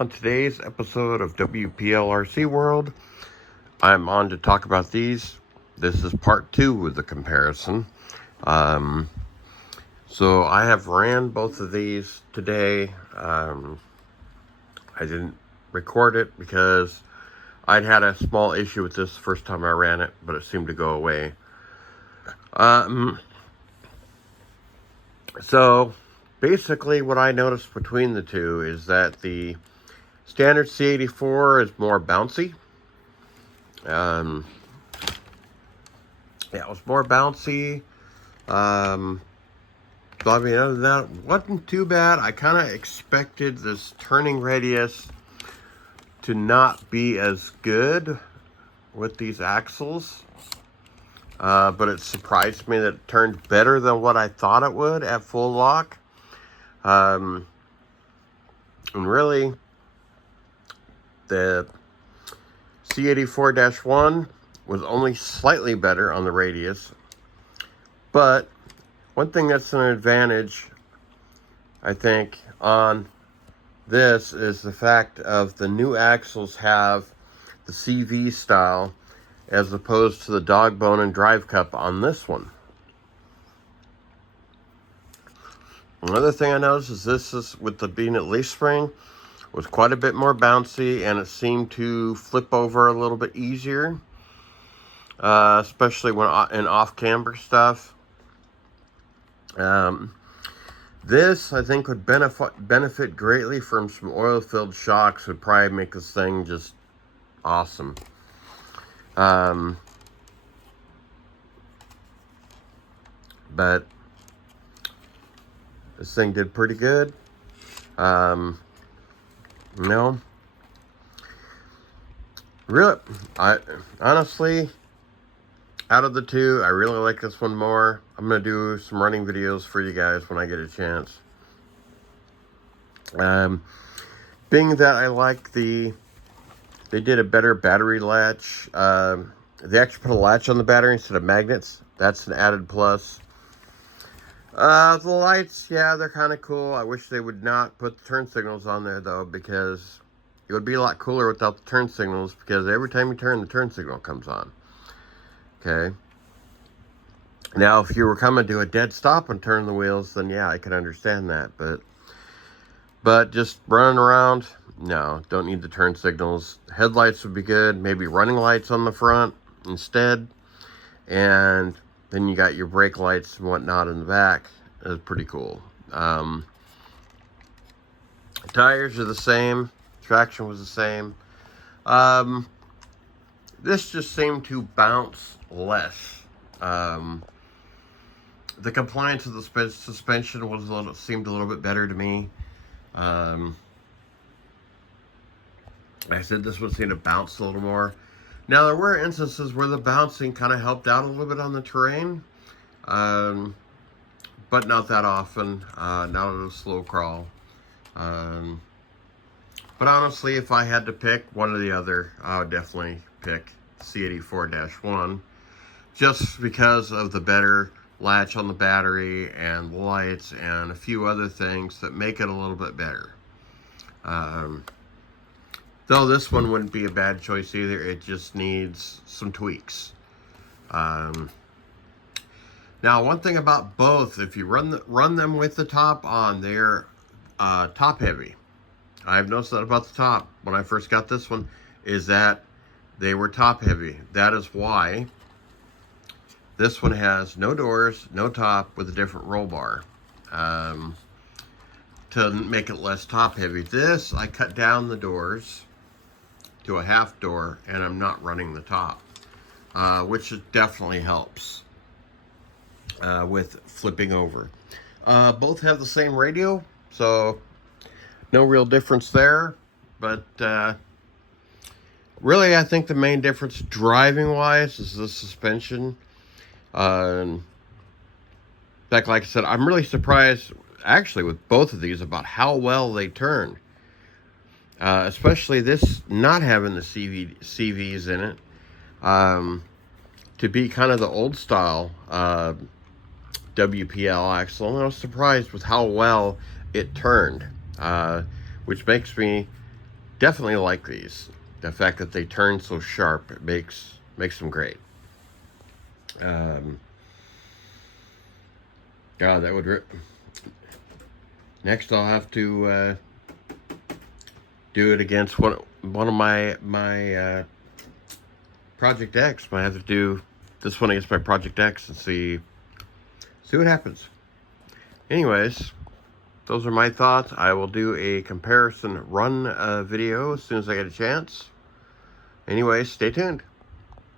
On today's episode of WPLRC World, I'm on to talk about these. This is part 2 of the comparison. So I have ran both of these today. I didn't record it because I'd had a small issue with this the first time I ran it, but it seemed to go away. So basically what I noticed between the two is that the standard C84 is more bouncy. It was more bouncy. But I mean, other than that, it wasn't too bad. I kind of expected this turning radius to not be as good with these axles. But it surprised me that it turned better than what I thought it would at full lock. And really, the C84-1 was only slightly better on the radius. But one thing that's an advantage, I think, on this is the fact of the new axles have the CV style as opposed to the dog bone and drive cup on this one. Another thing I noticed is this is, with the being at leaf spring, was quite a bit more bouncy, and it seemed to flip over a little bit easier, especially when in off-camber stuff. This, I think, would benefit greatly from some oil-filled shocks. Would probably make this thing just awesome. But this thing did pretty good. Really, I honestly, out of the two, I really like this one more. I'm going to do some running videos for you guys when I get a chance. Being that I like they did a better battery latch. They actually put a latch on the battery instead of magnets. That's an added plus. The lights, yeah, they're kind of cool. I wish they would not put the turn signals on there, though, because it would be a lot cooler without the turn signals, because every time you turn, the turn signal comes on. Okay. Now, if you were coming to a dead stop and turn the wheels, then yeah, I could understand that. But just running around, no, don't need the turn signals. Headlights would be good. Maybe running lights on the front instead. And then you got your brake lights and whatnot in the back. It's pretty cool. Tires are the same. Traction was the same. This just seemed to bounce less. The compliance of the suspension seemed a little bit better to me. I said this one seemed to bounce a little more. Now, there were instances where the bouncing kind of helped out a little bit on the terrain, but not that often, not on a slow crawl. But honestly, if I had to pick one or the other, I would definitely pick C84-1, just because of the better latch on the battery and the lights and a few other things that make it a little bit better. Though this one wouldn't be a bad choice either. It just needs some tweaks. Now, one thing about both, if you run them with the top on, they're top heavy. I've noticed that about the top when I first got this one, is that they were top heavy. That is why this one has no doors, no top, with a different roll bar. To make it less top heavy. This, I cut down the doors to a half door, and I'm not running the top, which definitely helps with flipping over. Both have the same radio, so no real difference there. But really, I think the main difference driving wise is the suspension. In fact, like I said, I'm really surprised actually with both of these about how well they turn. Especially this not having the CVs in it, to be kind of the old style WPL axle. And I was surprised with how well it turned, which makes me definitely like these. The fact that they turn so sharp, it makes them great. God, that would rip. Next, I'll have to do it against one of my Project X. I have to do this one against my Project X and see what happens. Anyways, those are my thoughts. I will do a comparison run video as soon as I get a chance. Anyways, stay tuned.